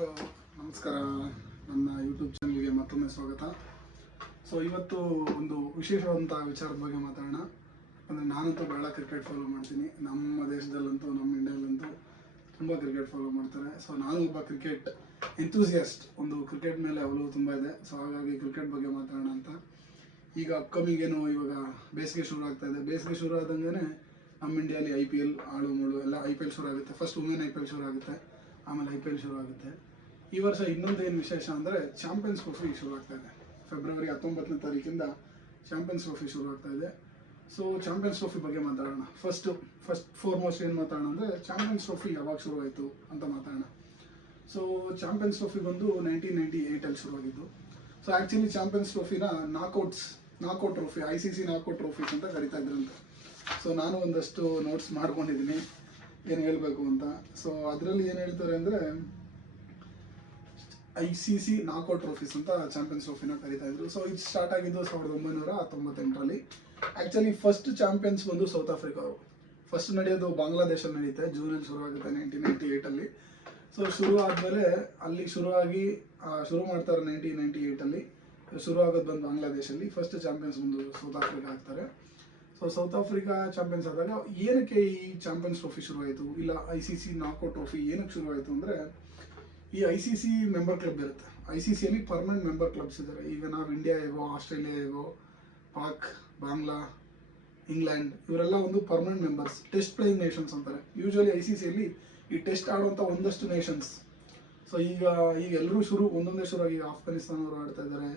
Hello, ನಮಸ್ಕಾರ. ನನ್ನ YouTube ಚಾನಲ್ಗೆ ಮತ್ತೊಮ್ಮೆ ಸ್ವಾಗತ. ಸೊ ಇವತ್ತು ಒಂದು ವಿಶೇಷವಾದಂಥ ವಿಚಾರದ ಬಗ್ಗೆ ಮಾತಾಡೋಣ. ಯಾಕಂದರೆ ನಾನಂತೂ ಭಾಳ ಕ್ರಿಕೆಟ್ ಫಾಲೋ ಮಾಡ್ತೀನಿ. ನಮ್ಮ ದೇಶದಲ್ಲಂತೂ, ನಮ್ಮ ಇಂಡಿಯಾದಲ್ಲಂತೂ ತುಂಬ ಕ್ರಿಕೆಟ್ ಫಾಲೋ ಮಾಡ್ತಾರೆ. ಸೊ ನಾನು ಒಬ್ಬ ಕ್ರಿಕೆಟ್ ಎಂಥೂಸಿಯಾಸ್ಟ್. ಒಂದು ಕ್ರಿಕೆಟ್ ಮೇಲೆ ಒಲವು ತುಂಬ ಇದೆ. ಸೊ ಹಾಗಾಗಿ ಕ್ರಿಕೆಟ್ ಬಗ್ಗೆ ಮಾತಾಡೋಣ ಅಂತ. ಈಗ ಅಪ್ಕಮಿಂಗ್ ಏನು ಇವಾಗ ಬೇಸಿಗೆ ಶುರು ಆಗ್ತಾ ಇದೆ. ಬೇಸಿಗೆ ಶುರು ಆದಂಗೆ ನಮ್ಮ ಇಂಡಿಯಾಲಿ IPL ಆಳು ಮೂಳು ಎಲ್ಲ IPL ಶುರು ಆಗುತ್ತೆ. ಫಸ್ಟ್ ವುಮೆನ್ IPL ಶುರು ಆಗುತ್ತೆ, ಆಮೇಲೆ IPL ಶುರು ಆಗುತ್ತೆ. ಈ ವರ್ಷ ಇನ್ನೊಂದು ಏನು ವಿಶೇಷ ಅಂದರೆ ಚಾಂಪಿಯನ್ಸ್ ಟ್ರೋಫಿ ಶುರು ಆಗ್ತಾ ಇದೆ. ಫೆಬ್ರವರಿ 19ನೇ ತಾರೀಕಿಂದ ಚಾಂಪಿಯನ್ಸ್ ಟ್ರೋಫಿ ಶುರು ಆಗ್ತಾ ಇದೆ. ಸೊ ಚಾಂಪಿಯನ್ಸ್ ಟ್ರೋಫಿ ಬಗ್ಗೆ ಮಾತಾಡೋಣ. ಫಸ್ಟ್ ಫೋರ್ಮೋಸ್ಟ್ ಏನು ಮಾತಾಡೋಣ ಅಂದರೆ ಚಾಂಪಿಯನ್ಸ್ ಟ್ರೋಫಿ ಯಾವಾಗ ಶುರುವಾಯಿತು ಅಂತ ಮಾತಾಡೋಣ. ಸೊ ಚಾಂಪಿಯನ್ಸ್ ಟ್ರೋಫಿ ಬಂದು 1998 ಶುರುವಾಗಿದ್ದು. ಸೊ ಆ್ಯಕ್ಚುಲಿ ಚಾಂಪಿಯನ್ಸ್ ಟ್ರೋಫಿನ knockout trophy, ICC knockout trophies ಅಂತ ಕರಿತಾ ಇದ್ರಂತೆ. ಸೊ ನಾನು ಒಂದಷ್ಟು ನೋಟ್ಸ್ ಮಾಡ್ಕೊಂಡಿದ್ದೀನಿ ಏನು ಹೇಳಬೇಕು ಅಂತ. ಸೊ ಅದರಲ್ಲಿ ಏನು ಹೇಳ್ತಾರೆ ಅಂದರೆ ICC ನಾಕೌಟ್ ಟ್ರೋಫೀಸ್ ಅಂತ ಚಾಂಪಿಯನ್ಸ್ ಟ್ರೋಫಿನ ಕರಿತಾ ಇದ್ರು. ಸೊ ಇದು ಸ್ಟಾರ್ಟ್ ಆಗಿದ್ದು 1998ರಲ್ಲಿ. ಆ್ಯಕ್ಚುಲಿ ಫಸ್ಟ್ ಚಾಂಪಿಯನ್ಸ್ ಬಂದು ಸೌತ್ ಆಫ್ರಿಕಾ ಅವರು. ಫಸ್ಟ್ ನಡೆಯೋದು ಬಾಂಗ್ಲಾದೇಶಲ್ಲಿ ನಡೆಯುತ್ತೆ. ಜೂನಲ್ಲಿ ಶುರು ಆಗುತ್ತೆ 1998ಅಲ್ಲಿ. ಸೊ ಶುರು ಆದಮೇಲೆ ಅಲ್ಲಿ ಶುರು ಮಾಡ್ತಾರೆ 1998ಅಲ್ಲಿ. ಶುರು ಆಗೋದು ಬಂದು ಬಾಂಗ್ಲಾದೇಶಲ್ಲಿ. ಫಸ್ಟ್ ಚಾಂಪಿಯನ್ಸ್ ಬಂದು ಸೌತ್ ಆಫ್ರಿಕಾ ಆಗ್ತಾರೆ. ಸೊ ಸೌತ್ ಆಫ್ರಿಕಾ ಚಾಂಪಿಯನ್ಸ್ ಆದಾಗ ಏನಕ್ಕೆ ಈ ಚಾಂಪಿಯನ್ಸ್ ಟ್ರೋಫಿ ಶುರುವಾಯಿತು, ಇಲ್ಲ ICC ನಾಕೌಟ್ ಟ್ರೋಫಿ ಏನಕ್ಕೆ ಶುರುವಾಯಿತು ಅಂದರೆ, ಈ ICC ಮೆಂಬರ್ ಕ್ಲಬ್ ಇರುತ್ತೆ. ICCಯಲ್ಲಿ ಪರ್ಮನೆಂಟ್ ಮೆಂಬರ್ ಕ್ಲಬ್ಸ್ ಇದ್ದಾರೆ. ಈಗ ನಾವು ಇಂಡಿಯಾ ಹೇಗೋ, ಆಸ್ಟ್ರೇಲಿಯಾ ಹೇಗೋ, ಪಾಕ್, ಬಾಂಗ್ಲಾ, ಇಂಗ್ಲೆಂಡ್ ಇವರೆಲ್ಲ ಒಂದು permanent members. Test playing Nations ಅಂತಾರೆ ಯೂಶಲಿ ICCಯಲ್ಲಿ. ಈ ಟೆಸ್ಟ್ ಆಡುವಂಥ ಒಂದಷ್ಟು ನೇಷನ್ಸ್. ಸೊ ಈಗ ಎಲ್ಲರೂ ಒಂದೊಂದೇ ಶುರು ಆಗಿ ಆಫ್ಘಾನಿಸ್ತಾನ ಅವರು ಆಡ್ತಾ ಇದ್ದಾರೆ.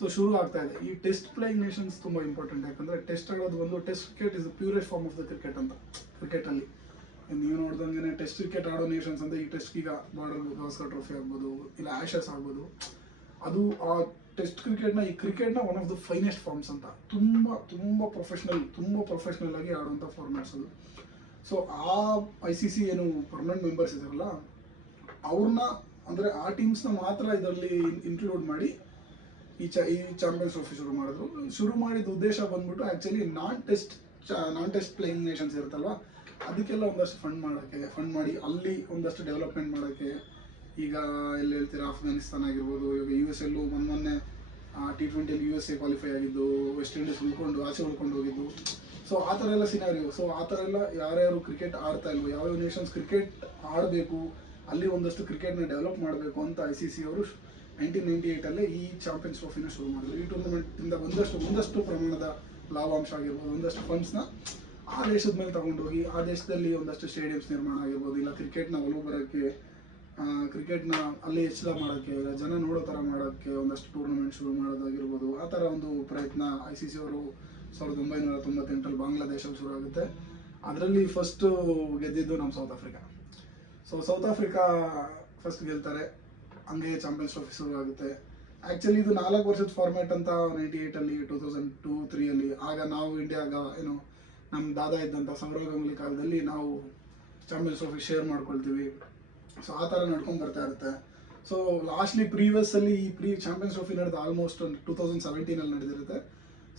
ಸೊ ಶುರು ಆಗ್ತಾ ಇದೆ. ಈ ಟೆಸ್ಟ್ ಪ್ಲೇಯಿಂಗ್ ನೇಷನ್ಸ್ ತುಂಬ ಇಂಪಾರ್ಟೆಂಟ್. ಯಾಕಂದರೆ ಟೆಸ್ಟ್ ಆಡೋದು ಒಂದು test cricket is the purest form of the cricket ಅಂತ. ಕ್ರಿಕೆಟಲ್ಲಿ ನೀವು ನೋಡ್ದಂಗೆ ಟೆಸ್ಟ್ ಕ್ರಿಕೆಟ್ ಆಡೋ ನೇಷನ್ಸ್ ಅಂತ. ಈ ಟೆಸ್ಟ್ ಈಗ ಬಾರ್ಡರ್ ಗವಾಸ್ಕರ್ ಟ್ರೋಫಿ ಆಗ್ಬೋದು, ಇಲ್ಲ ಆ್ಯಶಸ್ ಆಗ್ಬೋದು. ಅದು ಆ ಟೆಸ್ಟ್ ಕ್ರಿಕೆಟ್ನ one of the finest forms ಅಂತ. ತುಂಬ ಪ್ರೊಫೆಷ್ನಲ್ ಆಗಿ ಆಡುವಂಥ ಫಾರ್ಮ್ಯಾಟ್ಸ್ ಅದು. ಸೊ ಆ ICC ಏನು ಪರ್ಮನೆಂಟ್ ಮೆಂಬರ್ಸ್ ಇದಾರಲ್ಲ ಅವ್ರನ್ನ, ಅಂದರೆ ಆ ಟೀಮ್ಸ್ನ ಮಾತ್ರ ಇದರಲ್ಲಿ ಇನ್ಕ್ಲೂಡ್ ಮಾಡಿ ಈ ಚಾಂಪಿಯನ್ಸ್ ಟ್ರೋಫಿ ಶುರು ಮಾಡಿದ ಉದ್ದೇಶ ಬಂದ್ಬಿಟ್ಟು ಆ್ಯಕ್ಚುಲಿ ನಾನ್ ಟೆಸ್ಟ್ ಪ್ಲೇಯಿಂಗ್ ನೇಷನ್ಸ್ ಇರುತ್ತಲ್ವ, ಅದಕ್ಕೆಲ್ಲ ಒಂದಷ್ಟು ಫಂಡ್ ಮಾಡಿ ಅಲ್ಲಿ ಒಂದಷ್ಟು ಡೆವಲಪ್ಮೆಂಟ್ ಮಾಡೋಕ್ಕೆ. ಈಗ ಎಲ್ಲಿ ಹೇಳ್ತೀರಾ, ಆಫ್ಘಾನಿಸ್ತಾನ ಆಗಿರ್ಬೋದು. ಇವಾಗ US ಮೊನ್ನೆ T20 USA ಕ್ವಾಲಿಫೈ ಆಗಿದ್ದು, ವೆಸ್ಟ್ ಇಂಡೀಸ್ ಆಚೆ ಉಳ್ಕೊಂಡು ಹೋಗಿದ್ದು. ಸೊ ಆ ಥರ ಎಲ್ಲ ಸಿನಾರಿಯೋ. ಸೊ ಆ ಥರ ಎಲ್ಲ ಯಾರ್ಯಾರು ಕ್ರಿಕೆಟ್ ಆಡ್ತಾ ಇಲ್ವೋ, ಯಾವ್ಯಾವ ನೇಷನ್ಸ್ ಕ್ರಿಕೆಟ್ ಆಡಬೇಕು, ಅಲ್ಲಿ ಒಂದಷ್ಟು ಕ್ರಿಕೆಟ್ನ ಡೆವಲಪ್ ಮಾಡಬೇಕು ಅಂತ ICC ಅವರು 1998ಅಲ್ಲೇ ಈ ಚಾಂಪಿಯನ್ಸ್ ಟ್ರೋಫಿನ ಶುರು ಮಾಡಿದ್ರು. ಈ ಟೂರ್ನಮೆಂಟಿಂದ ಒಂದಷ್ಟು ಪ್ರಮಾಣದ ಲಾಭಾಂಶ ಆಗಿರ್ಬೋದು, ಒಂದಷ್ಟು ಫಂಡ್ಸ್ನ ಆ ದೇಶದ ಮೇಲೆ ತಗೊಂಡೋಗಿ ಆ ದೇಶದಲ್ಲಿ ಒಂದಷ್ಟು ಸ್ಟೇಡಿಯಮ್ಸ್ ನಿರ್ಮಾಣ ಆಗಿರ್ಬೋದು, ಇಲ್ಲ ಕ್ರಿಕೆಟ್ನ ಒಲವು ಬರೋಕ್ಕೆ, ಕ್ರಿಕೆಟ್ನ ಅಲ್ಲಿ ಹೆಚ್ಚಳ ಮಾಡೋಕ್ಕೆ, ಇಲ್ಲ ಜನ ನೋಡೋ ಥರ ಮಾಡೋಕ್ಕೆ ಒಂದಷ್ಟು ಟೂರ್ನಮೆಂಟ್ ಶುರು ಮಾಡೋದಾಗಿರ್ಬೋದು. ಆ ಥರ ಒಂದು ಪ್ರಯತ್ನ ICC ಅವರು 1998 ಬಾಂಗ್ಲಾದೇಶಲ್ಲಿ ಶುರು ಆಗುತ್ತೆ. ಅದರಲ್ಲಿ ಫಸ್ಟು ಗೆದ್ದಿದ್ದು ನಮ್ಮ south Africa. So south Africa first ಗೆಲ್ತಾರೆ. ಹಂಗೆ ಚಾಂಪಿಯನ್ಸ್ ಟ್ರೋಫಿ ಶುರು ಆಗುತ್ತೆ. ಆ್ಯಕ್ಚುಲಿ ಇದು 4 ವರ್ಷದ ಫಾರ್ಮ್ಯಾಟ್ ಅಂತ 98ಅಲ್ಲಿ, 2002-03ಅಲ್ಲಿ. ಆಗ ನಾವು ಇಂಡಿಯಾಗ ಏನು ನಮ್ಮ ದಾದಾ ಇದ್ದಂಥ ಸೌರವ್ ಗಂಗೂಲಿ ಕಾಲದಲ್ಲಿ ನಾವು ಚಾಂಪಿಯನ್ಸ್ ಟ್ರೋಫಿ ಶೇರ್ ಮಾಡ್ಕೊಳ್ತೀವಿ. ಸೊ ಆ ಥರ ನಡ್ಕೊಂಡು ಬರ್ತಾ ಇರುತ್ತೆ. ಸೊ ಲಾಸ್ಟ್ಲಿ ಪ್ರೀವಿಯಸ್ಸಲ್ಲಿ ಈ ಚಾಂಪಿಯನ್ಸ್ ಟ್ರೋಫಿ ನಡೆದು ಆಲ್ಮೋಸ್ಟ್ 2017ಅಲ್ಲಿ ನಡೆದಿರುತ್ತೆ.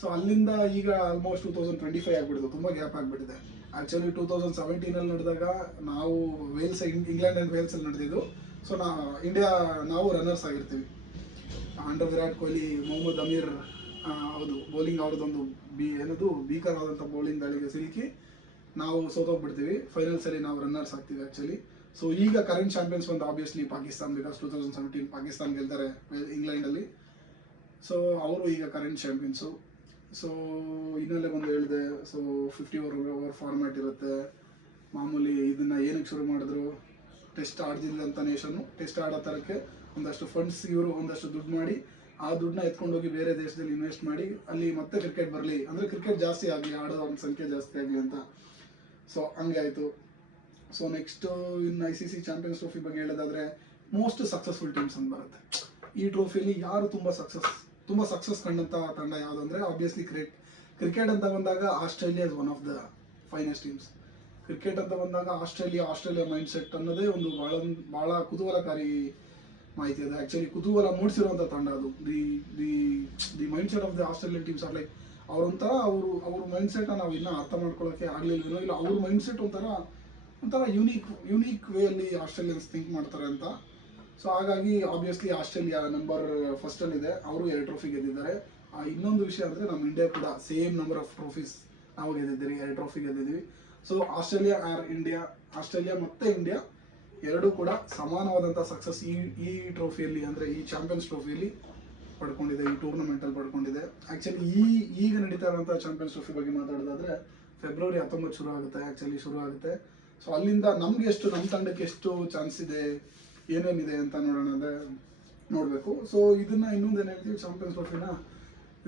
ಸೊ ಅಲ್ಲಿಂದ ಈಗ ಆಲ್ಮೋಸ್ಟ್ 2025 ಆಗಿಬಿಟ್ಟಿದೆ. ತುಂಬ ಗ್ಯಾಪ್ ಆಗಿಬಿಟ್ಟಿದೆ. ಆ್ಯಕ್ಚುಲಿ 2017ಅಲ್ಲಿ ನಡೆದಾಗ ನಾವು ಇಂಗ್ಲೆಂಡ್ ಆ್ಯಂಡ್ ವೇಲ್ಸಲ್ಲಿ ನಡೆದಿದ್ದು. ಸೊ ನಾವು ರನ್ನರ್ಸ್ ಆಗಿರ್ತೀವಿ. ಅಂಡರ್ ವಿರಾಟ್ ಕೊಹ್ಲಿ, ಮೊಹಮ್ಮದ್ ಅಮೀರ್ ಹೌದು ಬೌಲಿಂಗ್ ಅವ್ರದ್ದೊಂದು ಭೀಕರವಾದಂಥ ಬೌಲಿಂಗ್ ದಾಳಿಗೆ ಸಿಲುಕಿ ನಾವು ಸೋತೋಗ್ಬಿಡ್ತೀವಿ. ಫೈನಲ್ಸಲ್ಲಿ ನಾವು ರನ್ನರ್ಸ್ ಆಗ್ತೀವಿ ಆ್ಯಕ್ಚುಲಿ. ಸೊ ಈಗ ಕರೆಂಟ್ ಚಾಂಪಿಯನ್ಸ್ ಬಂದು ಆಬ್ವಿಯಸ್ಲಿ ಪಾಕಿಸ್ತಾನ್, ಬಿಕಾಸ್ 2017 ಪಾಕಿಸ್ತಾನ್ ಗೆಲ್ತಾರೆ ಇಂಗ್ಲೆಂಡಲ್ಲಿ. ಸೊ ಅವರು ಈಗ ಕರೆಂಟ್ ಚಾಂಪಿಯನ್ಸು. ಸೊ ಇನ್ನಲ್ಲೇ ಬಂದು ಹೇಳಿದೆ. ಸೊ 50 ಓವರ್ ಫಾರ್ಮ್ಯಾಟ್ ಇರುತ್ತೆ ಮಾಮೂಲಿ. ಇದನ್ನು ಏನಕ್ಕೆ ಶುರು ಮಾಡಿದ್ರು, ಟೆಸ್ಟ್ ಆಡ್ದಿಲ್ಲಂಥ ನೇಷನ್ನು ಟೆಸ್ಟ್ ಆಡೋ ಥರಕ್ಕೆ ಒಂದಷ್ಟು ಫಂಡ್ಸ್ ಇವರು ಒಂದಷ್ಟು ದುಡ್ಡು ಮಾಡಿ ಆ ದುಡ್ಡನ್ನ ಎತ್ಕೊಂಡೋಗಿ ಬೇರೆ ದೇಶದಲ್ಲಿ ಇನ್ವೆಸ್ಟ್ ಮಾಡಿ ಅಲ್ಲಿ ಮತ್ತೆ ಕ್ರಿಕೆಟ್ ಬರಲಿ, ಅಂದರೆ ಕ್ರಿಕೆಟ್ ಜಾಸ್ತಿ ಆಗಲಿ, ಆಡೋ ಸಂಖ್ಯೆ ಜಾಸ್ತಿ ಆಗಲಿ ಅಂತ. ಸೊ ಹಂಗೆ ಆಯಿತು. ಸೊ ನೆಕ್ಸ್ಟು ಇನ್ನು ICC ಚಾಂಪಿಯನ್ಸ್ ಟ್ರೋಫಿ ಬಗ್ಗೆ ಹೇಳೋದಾದರೆ ಮೋಸ್ಟ್ ಸಕ್ಸಸ್ಫುಲ್ ಟೀಮ್ಸ್ ಅಂತ ಬರುತ್ತೆ. ಈ ಟ್ರೋಫಿಯಲ್ಲಿ ಯಾರು ತುಂಬ ಸಕ್ಸಸ್ ಕಂಡಂಥ ತಂಡ ಯಾವುದು ಅಂದರೆ ಆಬ್ವಿಯಸ್ಲಿ ಕ್ರಿಕೆಟ್ ಅಂತ ಬಂದಾಗ Australia is one of the finest teams. Cricket ಅಂತ ಬಂದಾಗ ಆಸ್ಟ್ರೇಲಿಯಾ ಮೈಂಡ್ ಸೆಟ್ ಅನ್ನೋದೇ ಒಂದು ಭಾಳ ಕುತೂಹಲಕಾರಿ ಮಾಹಿತಿ ಅದು. ಆ್ಯಕ್ಚುಲಿ ಕುತೂಹಲ ಮೂಡಿಸಿರುವಂಥ ತಂಡ ಅದು. The mind set of the Australian teams are like ಅವ್ರ ಮೈಂಡ್ ಸೆಟ್ನ ನಾವು ಇನ್ನೂ ಅರ್ಥ ಮಾಡ್ಕೊಳ್ಳೋಕ್ಕೆ ಆಗಲಿಲ್ವೇನೋ, ಇಲ್ಲ ಅವ್ರ ಮೈಂಡ್ ಸೆಟ್ ಒಂಥರ ಯೂನಿಕ್ ವೇಯಲ್ಲಿ ಆಸ್ಟ್ರೇಲಿಯನ್ಸ್ ಥಿಂಕ್ ಮಾಡ್ತಾರೆ ಅಂತ. ಸೊ ಹಾಗಾಗಿ ಆಬ್ವಿಯಸ್ಲಿ ಆಸ್ಟ್ರೇಲಿಯಾ ನಂಬರ್ ಫಸ್ಟಲ್ಲಿದೆ, ಅವರು 2 ಟ್ರೋಫಿ ಗೆದ್ದಿದ್ದಾರೆ. ಇನ್ನೊಂದು ವಿಷಯ ಅಂದರೆ ನಮ್ಮ ಇಂಡಿಯಾ ಕೂಡ ಸೇಮ್ ನಂಬರ್ ಆಫ್ ಟ್ರೋಫೀಸ್ ನಾವು ಗೆದ್ದಿದ್ದೀವಿ, 2 ಟ್ರೋಫಿ ಗೆದ್ದಿದ್ದೀವಿ. ಸೊ ಆಸ್ಟ್ರೇಲಿಯಾ ಮತ್ತು ಇಂಡಿಯಾ ಎರಡೂ ಕೂಡ ಸಮಾನವಾದಂಥ ಸಕ್ಸಸ್ ಈ ಟ್ರೋಫಿಯಲ್ಲಿ, ಅಂದರೆ ಈ ಚಾಂಪಿಯನ್ಸ್ ಟ್ರೋಫಿಯಲ್ಲಿ ಪಡ್ಕೊಂಡಿದೆ, ಈ ಟೂರ್ನಮೆಂಟಲ್ಲಿ ಪಡ್ಕೊಂಡಿದೆ. ಆ್ಯಕ್ಚುಲಿ ಈಗ ನಡೀತಾ ಇರೋಂಥ ಚಾಂಪಿಯನ್ಸ್ ಟ್ರೋಫಿ ಬಗ್ಗೆ ಮಾತಾಡೋದಾದರೆ ಫೆಬ್ರವರಿ 19 ಶುರು ಆಗುತ್ತೆ. ಸೊ ಅಲ್ಲಿಂದ ನಮ್ಗೆ ನಮ್ಮ ತಂಡಕ್ಕೆ ಎಷ್ಟು ಚಾನ್ಸ್ ಇದೆ, ಏನೇನಿದೆ ಅಂತ ನೋಡಬೇಕು. ಸೊ ಇದನ್ನ ಇನ್ನೊಂದು ಏನು ಹೇಳ್ತೀವಿ, ಚಾಂಪಿಯನ್ಸ್ ಟ್ರೋಫಿನ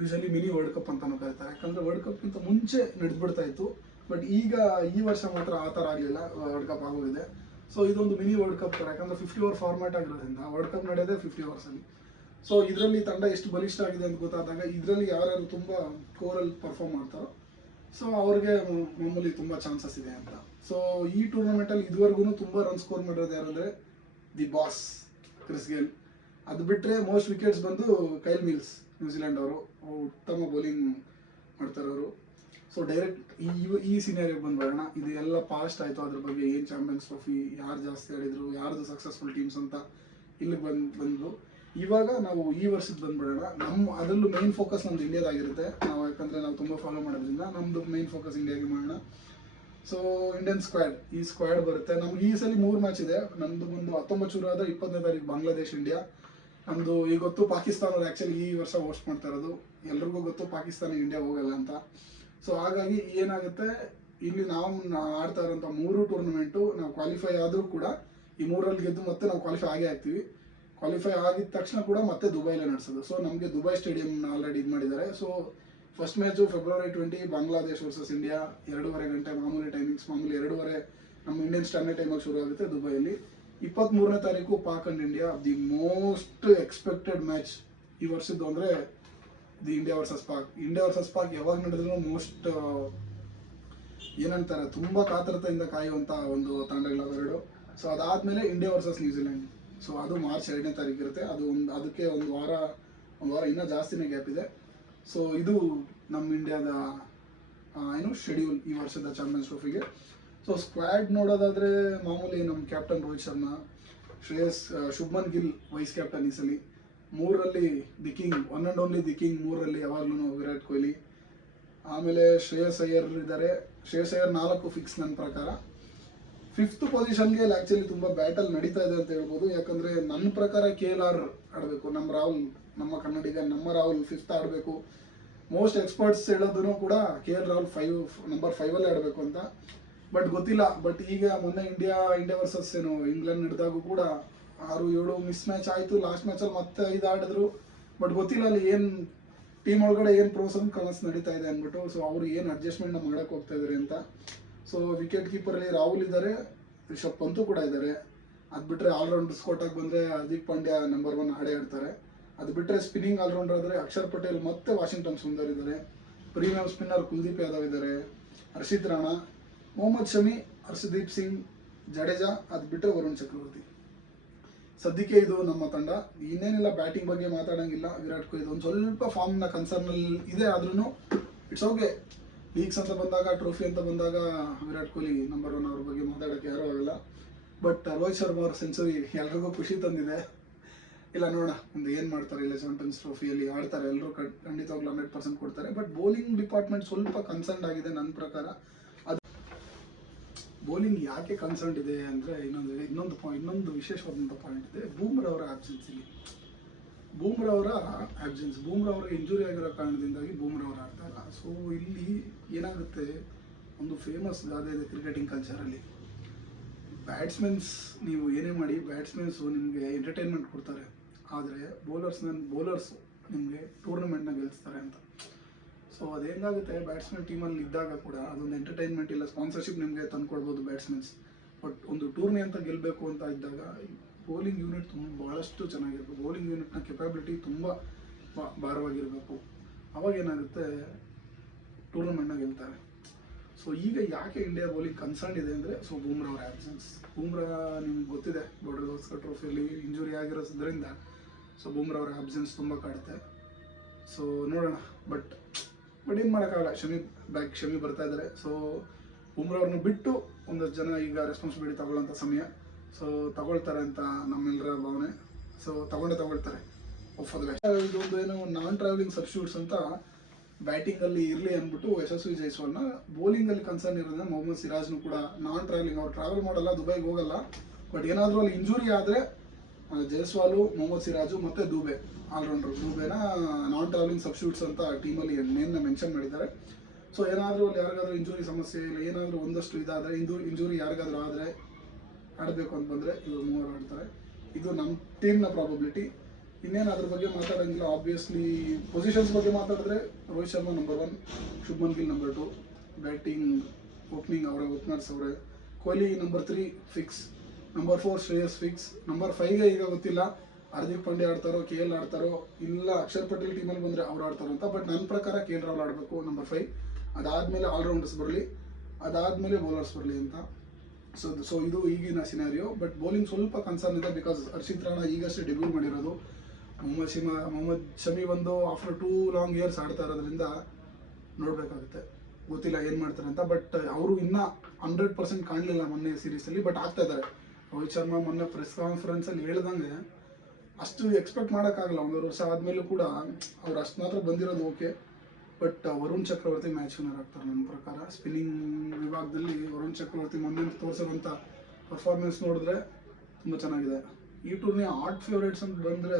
ಯೂಶಲಿ ಮಿನಿ ವರ್ಲ್ಡ್ ಕಪ್ ಅಂತಾನು ಕರೀತಾರೆ. ಯಾಕಂದರೆ ವರ್ಲ್ಡ್ ಕಪ್ಗಿಂತ ಮುಂಚೆ ನಡೆದ್ಬಿಡ್ತಾ ಇತ್ತು, ಬಟ್ ಈಗ ಈ ವರ್ಷ ಮಾತ್ರ ಆ ಥರ ಆಗಲಿಲ್ಲ, ವರ್ಲ್ಡ್ ಕಪ್ ಆಗೋಗಿದೆ. ಸೊ ಇದೊಂದು ಮಿನಿ ವರ್ಲ್ಡ್ ಕಪ್ ಥರ, ಯಾಕಂದರೆ 50 ಓವರ್ ಫಾರ್ಮ್ಯಾಟ್ ಆಗಿರೋದ್ರಿಂದ ವರ್ಲ್ಡ್ ಕಪ್ ನಡೆಯೋದೇ 50 ಓವರ್ಸಲ್ಲಿ. ಸೊ ಇದರಲ್ಲಿ ತಂಡ ಎಷ್ಟು ಬಲಿಷ್ಠ ಆಗಿದೆ ಅಂತ ಗೊತ್ತಾದಾಗ ಇದರಲ್ಲಿ ಯಾರ್ಯಾರು ತುಂಬ ಕೋರಲ್ಲಿ ಪರ್ಫಾರ್ಮ್ ಮಾಡ್ತಾರೋ ಸೊ ಅವ್ರಿಗೆ ಮಾಮೂಲಿ ತುಂಬ ಚಾನ್ಸಸ್ ಇದೆ ಅಂತ. ಸೊ ಈ ಟೂರ್ನಮೆಂಟಲ್ಲಿ ಇದುವರೆಗೂ ತುಂಬ ರನ್ ಸ್ಕೋರ್ ಮಾಡಿರೋದು ಯಾರಂದರೆ ದಿ ಬಾಸ್ ಕ್ರಿಸ್ ಗೇಲ್. ಅದು ಬಿಟ್ಟರೆ ಮೋಸ್ಟ್ ವಿಕೆಟ್ಸ್ ಬಂದು ಕೈಲ್ ಮಿಲ್ಸ್, ನ್ಯೂಜಿಲೆಂಡ್ ಅವರು, ಉತ್ತಮ ಬೌಲಿಂಗ್ ಮಾಡ್ತಾರವರು. ಸೊ ಡೈರೆಕ್ಟ್ ಈ ಸಿನಾರಿಯೋಗೆ ಬಂದ್ಬಿಡೋಣ. ಇದು ಎಲ್ಲ ಪಾಸ್ಟ್ ಆಯಿತು, ಅದ್ರ ಬಗ್ಗೆ ಏನು ಚಾಂಪಿಯನ್ಸ್ ಟ್ರೋಫಿ ಯಾರು ಜಾಸ್ತಿ ಆಡಿದ್ರು, ಯಾರ್ದು ಸಕ್ಸಸ್ಫುಲ್ ಟೀಮ್ಸ್ ಅಂತ ಇಲ್ಲಿಗೆ ಬಂದು ಇವಾಗ ನಾವು ಈ ವರ್ಷಕ್ಕೆ ಬಂದ್ಬಿಡೋಣ. ಅದರಲ್ಲೂ ಮೈನ್ ಫೋಕಸ್ ನಮ್ದು ಇಂಡಿಯಾದಾಗಿರುತ್ತೆ. ಯಾಕಂದರೆ ನಾವು ತುಂಬ ಫಾಲೋ ಮಾಡೋದ್ರಿಂದ ನಮ್ಮದು ಮೈನ್ ಫೋಕಸ್ ಇಂಡಿಯಾಗೆ ಮಾಡೋಣ. ಸೊ ಇಂಡಿಯನ್ ಸ್ಕ್ವಾಡ್ ಬರುತ್ತೆ ನಮ್ಗೆ. ಈ ಸಲ 3 ಮ್ಯಾಚ್ ಇದೆ. ನಮ್ಮದು ಒಂದು 19 ಶುರು ಆದರೆ 20ನೇ ತಾರೀಕು ಬಾಂಗ್ಲಾದೇಶ್ ಇಂಡಿಯಾ. ನಮ್ಮದು ಈಗ ಗೊತ್ತು ಪಾಕಿಸ್ತಾನವ್ರು ಆ್ಯಕ್ಚುಲಿ ಈ ವರ್ಷ ಹೋಸ್ಟ್ ಮಾಡ್ತಾ ಇರೋದು. ಎಲ್ರಿಗೂ ಗೊತ್ತು ಪಾಕಿಸ್ತಾನ ಇಂಡಿಯಾ ಹೋಗಲ್ಲ ಅಂತ. ಸೊ ಹಾಗಾಗಿ ಏನಾಗುತ್ತೆ, ಇಲ್ಲಿ ನಾವು ಆಡ್ತಾ ಇರೋಂಥ 3 ಟೂರ್ನಮೆಂಟು ನಾವು ಕ್ವಾಲಿಫೈ ಆದರೂ ಕೂಡ ಈ 3ರಲ್ಲಿ ಗೆದ್ದು ಮತ್ತೆ ನಾವು ಕ್ವಾಲಿಫೈ ಆಗಿದ ಆಗಿದ ತಕ್ಷಣ ಕೂಡ ಮತ್ತೆ ದುಬೈಲೇ ನಡೆಸೋದು. ಸೊ ನಮಗೆ ದುಬೈ ಸ್ಟೇಡಿಯಂನ ಆಲ್ರೆಡಿ ಇದು ಮಾಡಿದ್ದಾರೆ. So first match February 20 Bangladesh versus India, 2:30 ಗಂಟೆ ಮಾಮೂಲಿ ಟೈಮಿಂಗ್ಸ್, ಮಾಮೂಲಿ 2:30 ನಮ್ಮ ಇಂಡಿಯನ್ ಸ್ಟ್ಯಾಂಡರ್ಡ್ ಟೈಮಾಗಿ ಶುರು ಆಗುತ್ತೆ ದುಬೈಯಲ್ಲಿ. 23ನೇ ತಾರೀಕು Pak and India, the most expected match ಈ ವರ್ಷದ್ದು ಅಂದರೆ ದಿ ಇಂಡಿಯಾ ವರ್ಸಸ್ ಪಾಕ್ ಯಾವಾಗ ನಡೆದ್ರು ಮೋಸ್ಟ್ ಏನಂತಾರೆ ತುಂಬ ಕಾತರತೆಯಿಂದ ಕಾಯುವಂಥ ಒಂದು ತಂಡಗಳವೆರಡು. ಸೊ ಅದಾದಮೇಲೆ ಇಂಡಿಯಾ ವರ್ಸಸ್ ನ್ಯೂಜಿಲೆಂಡ್. ಸೊ ಅದು ಮಾರ್ಚ್ 2ನೇ ತಾರೀಕು ಇರುತ್ತೆ. ಅದಕ್ಕೆ ಒಂದು ವಾರ ಇನ್ನೂ ಜಾಸ್ತಿನೇ ಗ್ಯಾಪ್ ಇದೆ. ಸೊ ಇದು ನಮ್ಮ ಇಂಡಿಯಾದ ಶೆಡ್ಯೂಲ್ ಈ ವರ್ಷದ ಚಾಂಪಿಯನ್ಸ್ ಟ್ರೋಫಿಗೆ. ಸೊ ಸ್ಕ್ವಾಡ್ ನೋಡೋದಾದರೆ ಮಾಮೂಲಿ ನಮ್ಮ captain Rohit Sharma, Shubman Gill vice captain ಈ ಸಲ. 3ರಲ್ಲಿ the king, one and only the king, 3ರಲ್ಲಿ ಯಾವಾಗಲೂ ವಿರಾಟ್ ಕೊಹ್ಲಿ. ಆಮೇಲೆ ಶ್ರೇಯಸ್ ಅಯ್ಯರ್ ಇದ್ದಾರೆ. ಶ್ರೇಯಸ್ ಅಯ್ಯರ್ 4 ಫಿಕ್ಸ್ ನನ್ನ ಪ್ರಕಾರ. 5th ಪೊಸಿಷನ್ಗೆ ಆ್ಯಕ್ಚುಲಿ ತುಂಬ ಬ್ಯಾಟಲ್ ನಡೀತಾ ಇದೆ ಅಂತ ಹೇಳ್ಬೋದು. ಯಾಕಂದರೆ ನನ್ನ ಪ್ರಕಾರ KLR ಆಡಬೇಕು, ನಮ್ಮ ಕನ್ನಡಿಗ ರಾಹುಲ್ 5th ಆಡಬೇಕು. ಮೋಸ್ಟ್ ಎಕ್ಸ್ಪರ್ಟ್ಸ್ ಹೇಳೋದನ್ನು ಕೂಡ KL ರಾಹುಲ್ ನಂಬರ್ 5 ಆಡಬೇಕು ಅಂತ. ಬಟ್ ಗೊತ್ತಿಲ್ಲ. ಬಟ್ ಈಗ ಮೊನ್ನೆ ಇಂಡಿಯಾ ವರ್ಸಸ್ ಇಂಗ್ಲೆಂಡ್ ನಡೆದಾಗೂ ಕೂಡ 6-7 ಮಿಸ್ ಮ್ಯಾಚ್ ಆಯಿತು. ಲಾಸ್ಟ್ ಮ್ಯಾಚಲ್ಲಿ ಮತ್ತೆ 5 ಆಡಿದ್ರು. ಬಟ್ ಗೊತ್ತಿಲ್ಲ ಅಲ್ಲಿ ಏನು ಟೀಮ್ ಒಳಗಡೆ ಏನು ಪ್ರೋಸ್ ಅಂಡ್ ಕಾನ್ಸ್ ನಡೀತಾ ಇದೆ ಅಂದ್ಬಿಟ್ಟು. ಸೊ ಅವರು ಏನು ಅಡ್ಜಸ್ಟ್ಮೆಂಟ್ನ ಮಾಡೋಕ್ಕೆ ಹೋಗ್ತಾ ಇದ್ದಾರೆ ಅಂತ. ಸೊ ವಿಕೆಟ್ ಕೀಪರಲ್ಲಿ ರಾಹುಲ್ ಇದ್ದಾರೆ, ರಿಷಬ್ ಪಂತು ಕೂಡ ಇದ್ದಾರೆ. ಅದು ಬಿಟ್ಟರೆ ಆಲ್ರೌಂಡರ್ ಸ್ಕೋಟಾಗಿ ಬಂದರೆ ಹಾರ್ದಿಕ್ ಪಾಂಡ್ಯ ನಂಬರ್ 1 ಆಡ್ತಾರೆ. ಅದು ಬಿಟ್ಟರೆ ಸ್ಪಿನ್ನಿಂಗ್ ಆಲ್ರೌಂಡರ್ ಆದರೆ ಅಕ್ಷರ್ ಪಟೇಲ್ ಮತ್ತು ವಾಷಿಂಗ್ಟನ್ ಸುಂದರ್ ಇದ್ದಾರೆ. ಪ್ರೀಮಿಯಂ ಸ್ಪಿನ್ನರ್ ಕುಲ್ದೀಪ್ ಯಾದವ್ ಇದ್ದಾರೆ, ಹರ್ಷಿತ್ ರಾಣಾ, ಮೊಹಮ್ಮದ್ ಶಮಿ, ಹರ್ಷದೀಪ್ ಸಿಂಗ್, ಜಡೇಜಾ. ಅದು ಬಿಟ್ಟರೆ ವರುಣ್ ಚಕ್ರವರ್ತಿ. ಸದ್ಯಕ್ಕೆ ಇದು ನಮ್ಮ ತಂಡ. ಇನ್ನೇನಿಲ್ಲ, ಬ್ಯಾಟಿಂಗ್ ಬಗ್ಗೆ ಮಾತಾಡೋಂಗಿಲ್ಲ. ವಿರಾಟ್ ಕೊಹ್ಲಿ ಒಂದು ಸ್ವಲ್ಪ ಫಾರ್ಮ್ನ ಕನ್ಸರ್ನಲ್ಲಿ ಇದೆ, ಆದ್ರೂ ಇಟ್ಸ್ ಓಕೆ. ಲೀಗ್ಸ್ ಅಂತ ಬಂದಾಗ, ಟ್ರೋಫಿ ಅಂತ ಬಂದಾಗ ವಿರಾಟ್ ಕೊಹ್ಲಿ ನಂಬರ್ 1 ಅವ್ರ ಬಗ್ಗೆ ಮಾತಾಡೋಕ್ಕೆ ಯಾರೂ ಆಗಲ್ಲ. ಬಟ್ ರೋಹಿತ್ ಶರ್ಮಾ ಅವ್ರ ಸೆಂಚುರಿ ಎಲ್ರಿಗೂ ಖುಷಿ ತಂದಿದೆ. ಇಲ್ಲ ನೋಡೋಣ ಒಂದು ಏನು ಮಾಡ್ತಾರೆ. ಇಲ್ಲ ಚಾಂಪಿಯನ್ಸ್ ಟ್ರೋಫಿಯಲ್ಲಿ ಆಡ್ತಾರೆ, ಎಲ್ಲರೂ ಖಂಡಿತವಾಗ್ಲೂ 100% ಕೊಡ್ತಾರೆ. ಬಟ್ ಬೌಲಿಂಗ್ ಡಿಪಾರ್ಟ್ಮೆಂಟ್ ಸ್ವಲ್ಪ ಕನ್ಸರ್ನ್ ಆಗಿದೆ ನನ್ನ ಪ್ರಕಾರ. ಅದು ಬೌಲಿಂಗ್ ಯಾಕೆ ಕನ್ಸರ್ನ್ ಇದೆ ಅಂದರೆ ಇನ್ನೊಂದು ವಿಶೇಷವಾದಂಥ ಪಾಯಿಂಟ್ ಇದೆ. ಬೂಮ್ರಾ ಅವರ ಆಬ್ಸೆನ್ಸಲ್ಲಿ, ಬೂಮ್ರಾ ಅವ್ರಿಗೆ ಇಂಜುರಿ ಆಗಿರೋ ಕಾರಣದಿಂದಾಗಿ ಬೂಮ್ರಾ ಅವರು ಆಡ್ತಾ ಇಲ್ಲ. ಸೊ ಇಲ್ಲಿ ಏನಾಗುತ್ತೆ, ಒಂದು ಫೇಮಸ್ ಗಾದೆ ಇದೆ ಕ್ರಿಕೆಟಿಂಗ್ ಕಲ್ಚರಲ್ಲಿ, ಬ್ಯಾಟ್ಸ್ಮನ್ಸ್ ನೀವು ಏನೇ ಮಾಡಿ ಬ್ಯಾಟ್ಸ್ಮನ್ಸು ನಿಮಗೆ ಎಂಟರ್ಟೈನ್ಮೆಂಟ್ ಕೊಡ್ತಾರೆ, ಆದರೆ ಬೌಲರ್ಸ್ ನಿಮಗೆ ಟೂರ್ನಮೆಂಟ್ನ ಗೆಲ್ಲಿಸ್ತಾರೆ ಅಂತ. ಸೊ ಅದೇನಾಗುತ್ತೆ, ಬ್ಯಾಟ್ಸ್ಮನ್ ಟೀಮಲ್ಲಿ ಇದ್ದಾಗ ಕೂಡ ಅದೊಂದು ಎಂಟರ್ಟೈನ್ಮೆಂಟ್ ಇಲ್ಲ, ಸ್ಪಾನ್ಸರ್ಶಿಪ್ ನಿಮಗೆ ತಂದುಕೊಡ್ಬೋದು ಬ್ಯಾಟ್ಸ್ಮನ್ಸ್. ಬಟ್ ಒಂದು ಟೂರ್ನಿ ಅಂತ ಗೆಲ್ಲಬೇಕು ಅಂತ ಇದ್ದಾಗ ಬೌಲಿಂಗ್ ಯೂನಿಟ್ ಭಾಳಷ್ಟು ಚೆನ್ನಾಗಿರ್ಬೇಕು. ಬೌಲಿಂಗ್ ಯೂನಿಟ್ನ ಕೆಪಾಬಿಲಿಟಿ ತುಂಬ ಭಾರವಾಗಿರಬೇಕು. ಅವಾಗ ಏನಾಗುತ್ತೆ, ಟೂರ್ನಮೆಂಟ್ನ ಗೆಲ್ತಾರೆ. ಸೊ ಈಗ ಯಾಕೆ ಇಂಡಿಯಾ ಬೌಲಿಂಗ್ ಕನ್ಸರ್ನ್ ಇದೆ ಅಂದರೆ, ಸೊ ಬೂಮ್ರಾ ಅವರ ಆಬ್ಸೆನ್ಸ್. ಬೂಮ್ರಾ ನಿಮ್ಗೆ ಗೊತ್ತಿದೆ, ಬೋರ್ಡರ್ ಟ್ರೋಫಿಯಲ್ಲಿ ಇಂಜುರಿ ಆಗಿರೋದ್ರಿಂದ ಸೊ ಬೂಮ್ರಾ ಅವರ ಆಬ್ಸೆನ್ಸ್ ತುಂಬ ಕಾಡುತ್ತೆ. ಸೊ ನೋಡೋಣ. ಬಟ್ ಏನು ಮಾಡೋಕ್ಕಾಗಲ್ಲ, ಶಮಿ ಬರ್ತಾ ಇದ್ದಾರೆ. ಸೊ ಬೂಮ್ರಾ ಅವ್ರನ್ನ ಬಿಟ್ಟು ಒಂದಷ್ಟು ಜನ ಈಗ ರೆಸ್ಪಾನ್ಸಿಬಿಲಿಟಿ ತಗೊಳ್ಳೋಂಥ ಸಮಯ. ಸೊ ತಗೊಳ್ತಾರೆ ಅಂತ ನಮ್ಮೆಲ್ಲರ ಭಾವನೆ. ಸೊ ತಗೊಳ್ತಾರೆ ಒಪ್ಪೋದಿಲ್ಲ. ಇದೊಂದು ಏನು ನಾನ್ ಟ್ರಾವೆಲಿಂಗ್ ಸಬ್ಸ್ಟಿಟ್ಯೂಟ್ಸ್ ಅಂತ ಬ್ಯಾಟಿಂಗಲ್ಲಿ ಇರಲಿ ಅಂದ್ಬಿಟ್ಟು ಯಶಸ್ವಿ ಜೈಸ್ವಾಲ್ನ, ಬೌಲಿಂಗಲ್ಲಿ ಕನ್ಸರ್ನ್ ಇರೋದ್ರೆ ಮೊಹಮ್ಮದ್ ಸಿರಾಜ್ನು ಕೂಡ ನಾನ್ ಟ್ರಾವೆಲಿಂಗ್, ಅವ್ರು ಟ್ರಾವೆಲ್ ಮಾಡಲ್ಲ, ದುಬೈಗೆ ಹೋಗಲ್ಲ, ಬಟ್ ಏನಾದರೂ ಅಲ್ಲಿ ಇಂಜುರಿ ಆದರೆ ಜೈಸ್ವಾಲು, ಮೊಹಮ್ಮದ್ ಸಿರಾಜು ಮತ್ತು ದುಬೆ ಆಲ್ರೌಂಡರ್, ದುಬೆನ ನಾನ್ ಟ್ರಾವೆಲಿಂಗ್ ಸಬ್ಸ್ಟಿಟ್ಯೂಟ್ಸ್ ಅಂತ ಟೀಮಲ್ಲಿ ನೇಮ್ನ ಮೆನ್ಷನ್ ಮಾಡಿದ್ದಾರೆ. ಸೊ ಏನಾದರೂ ಅಲ್ಲಿ ಯಾರಿಗಾದ್ರೂ ಇಂಜುರಿ ಸಮಸ್ಯೆ ಇಲ್ಲ, ಏನಾದರೂ ಒಂದಷ್ಟು ಇದಾದರೆ, ಇಂಜುರಿ ಯಾರಿಗಾದ್ರೂ ಆದರೆ ಆಡಬೇಕು ಅಂತ ಬಂದರೆ ಇವರು ಮೂವರು ಆಡ್ತಾರೆ. ಇದು ನಮ್ಮ ಟೀಮ್ನ ಪ್ರಾಬಬಿಲಿಟಿ. ಇನ್ನೇನು ಅದ್ರ ಬಗ್ಗೆ ಮಾತಾಡೋಂಗಿಲ್ಲ. ಆಬ್ವಿಯಸ್ಲಿ ಪೊಸಿಷನ್ಸ್ ಬಗ್ಗೆ ಮಾತಾಡಿದ್ರೆ Rohit Sharma number 1, Shubman Gill number 2, batting opening ಅವರೇ, ಓಪನರ್ಸ್ ಅವರೇ, Kohli number 3 fix, number 4 Shreyas fix, number 5ಗೆ ಈಗ ಗೊತ್ತಿಲ್ಲ ಹಾರ್ದಿಕ್ ಪಾಂಡ್ಯ ಆಡ್ತಾರೋ, KL ಆಡ್ತಾರೋ, ಇಲ್ಲ ಅಕ್ಷರ್ ಪಟೇಲ್ ಟೀಮಲ್ಲಿ ಬಂದರೆ ಅವ್ರು ಆಡ್ತಾರೋ ಅಂತ. ಬಟ್ ನನ್ನ ಪ್ರಕಾರ KL ರಾಹುಲ್ ಆಡಬೇಕು ನಂಬರ್ 5, ಅದಾದಮೇಲೆ ಆಲ್ರೌಂಡರ್ಸ್ ಬರಲಿ, ಅದಾದಮೇಲೆ ಬೌಲರ್ಸ್ ಬರಲಿ ಅಂತ. ಸೊ ಇದು ಈಗಿನ ಸಿನಾರಿಯೋ. ಬಟ್ ಬೌಲಿಂಗ್ ಸ್ವಲ್ಪ ಕನ್ಸರ್ನ್ ಇದೆ, ಬಿಕಾಸ್ ಹರ್ಷಿತ್ ರಾಣಾ ಈಗಷ್ಟೇ ಡೆಬ್ಯೂ ಮಾಡಿರೋದು. ಮೊಹಮ್ಮದ್ ಶಮಿ ಬಂದು ಆಫ್ಟರ್ 2 ಲಾಂಗ್ ಇಯರ್ಸ್ ಆಡ್ತಾ ಇರೋದ್ರಿಂದ ನೋಡಬೇಕಾಗುತ್ತೆ, ಗೊತ್ತಿಲ್ಲ ಏನು ಮಾಡ್ತಾರೆ ಅಂತ. ಬಟ್ ಅವರು ಇನ್ನೂ 100% ಕಾಣಲಿಲ್ಲ ಮೊನ್ನೆ ಸೀರೀಸಲ್ಲಿ, ಬಟ್ ಆಗ್ತಾ ಇದ್ದಾರೆ. ರೋಹಿತ್ ಶರ್ಮಾ ಮೊನ್ನೆ ಪ್ರೆಸ್ ಕಾನ್ಫರೆನ್ಸಲ್ಲಿ ಹೇಳ್ದಂಗೆ ಅಷ್ಟು ಎಕ್ಸ್ಪೆಕ್ಟ್ ಮಾಡೋಕ್ಕಾಗಲ್ಲ, 1 ವರ್ಷ ಆದಮೇಲೂ ಕೂಡ ಅವ್ರು ಅಷ್ಟು ಮಾತ್ರ ಬಂದಿರೋದು okay. But Varun Chakravarthy match winner ಆಗ್ತಾರೆ ನನ್ನ ಪ್ರಕಾರ. ಸ್ಪಿನ್ನಿಂಗ್ ವಿಭಾಗದಲ್ಲಿ ವರುಣ್ ಚಕ್ರವರ್ತಿ ಮೊನ್ನೆ ತೋರಿಸಿರೋಂಥ ಪರ್ಫಾರ್ಮೆನ್ಸ್ ನೋಡಿದ್ರೆ ತುಂಬ ಚೆನ್ನಾಗಿದೆ. ಈ ಟೂರ್ನಿ ಆಟ್ ಫೇವ್ರೇಟ್ಸ್ ಅಂತ ಬಂದರೆ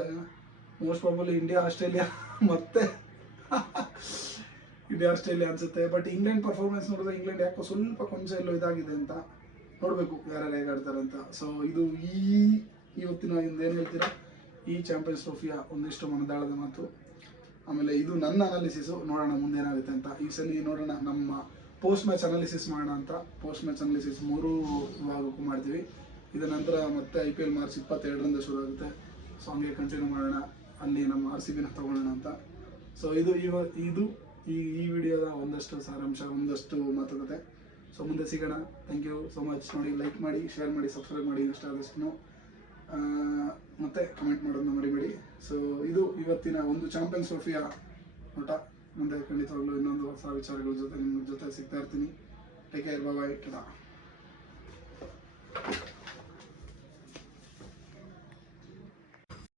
ಮೋಸ್ಟ್ ಪ್ರಾಬಬ್ಲಿ ಇಂಡಿಯಾ ಆಸ್ಟ್ರೇಲಿಯಾ ಮತ್ತೆ ಇಂಡಿಯಾ ಆಸ್ಟ್ರೇಲಿಯಾ ಅನಿಸುತ್ತೆ. ಬಟ್ ಇಂಗ್ಲೆಂಡ್ ಪರ್ಫಾರ್ಮೆನ್ಸ್ ನೋಡಿದ್ರೆ ಇಂಗ್ಲೆಂಡ್ ಯಾಕೋ ಸ್ವಲ್ಪ ಕೊಂಚ ಎಲ್ಲೋ ಇದಾಗಿದೆ ಅಂತ, ನೋಡಬೇಕು ಯಾರ್ಯಾರು ಹೇಗೆ ಆಡ್ತಾರೆ ಅಂತ. ಸೊ ಇದು ಇವತ್ತಿನ ಏನು ಹೇಳ್ತೀರಾ, ಈ ಚಾಂಪಿಯನ್ಸ್ ಟ್ರೋಫಿಯ ಒಂದಿಷ್ಟು ಮನದಾಳದ ಮಾತು. ಆಮೇಲೆ ಇದು ನನ್ನ ಅನಾಲಿಸಿಸು, ನೋಡೋಣ ಮುಂದೇನಾಗುತ್ತೆ ಅಂತ. ಈ ಸಲ ನೋಡೋಣ, ನಮ್ಮ ಪೋಸ್ಟ್ ಮ್ಯಾಚ್ ಅನಾಲಿಸಿಸ್ ಮಾಡೋಣ ಅಂತ. ಪೋಸ್ಟ್ ಮ್ಯಾಚ್ ಅನಾಲಿಸಿಸ್ 3 ಭಾಗಕ್ಕೂ ಮಾಡ್ತೀವಿ. ಇದರ ನಂತರ ಮತ್ತೆ IPL ಮಾರ್ಚ್ 22ರಿಂದ ಶುರು ಆಗುತ್ತೆ. ಸೊ ಹಂಗೆ ಕಂಟಿನ್ಯೂ ಮಾಡೋಣ, ಅಲ್ಲಿ ನಮ್ಮ RCBನ ತಗೊಳ್ಳೋಣ ಅಂತ. ಸೊ ಇದು ಈ ವಿಡಿಯೋದ ಒಂದಷ್ಟು ಸಾರಾಂಶ, ಒಂದಷ್ಟು ಮಾತುಕತೆ. ಸೊ ಮುಂದೆ ಸಿಗೋಣ. Thank you so much. ನೋಡಿ, ಲೈಕ್ ಮಾಡಿ, ಶೇರ್ ಮಾಡಿ, ಸಬ್ಸ್ಕ್ರೈಬ್ ಮಾಡಿ ಇಷ್ಟ ಆದಷ್ಟು, ಮತ್ತು ಕಮೆಂಟ್ ಮಾಡೋದನ್ನ ಮರಿಬೇಡಿ. ಸೊ ಇದು ಇವತ್ತಿನ ಒಂದು ಚಾಂಪಿಯನ್ಸ್ ಟ್ರೋಫಿಯ ನೋಟ. ಮುಂದೆ ಖಂಡಿತವಾಗ್ಲೂ ಇನ್ನೊಂದು ಹೊಸ ವಿಚಾರಗಳ ಜೊತೆ ನಿಮ್ಮ ಜೊತೆ ಸಿಗ್ತಾ ಇರ್ತೀನಿ. ಟೇಕ್ ಕೇರ್, ಬಾಯ್, ಟಾಟಾ.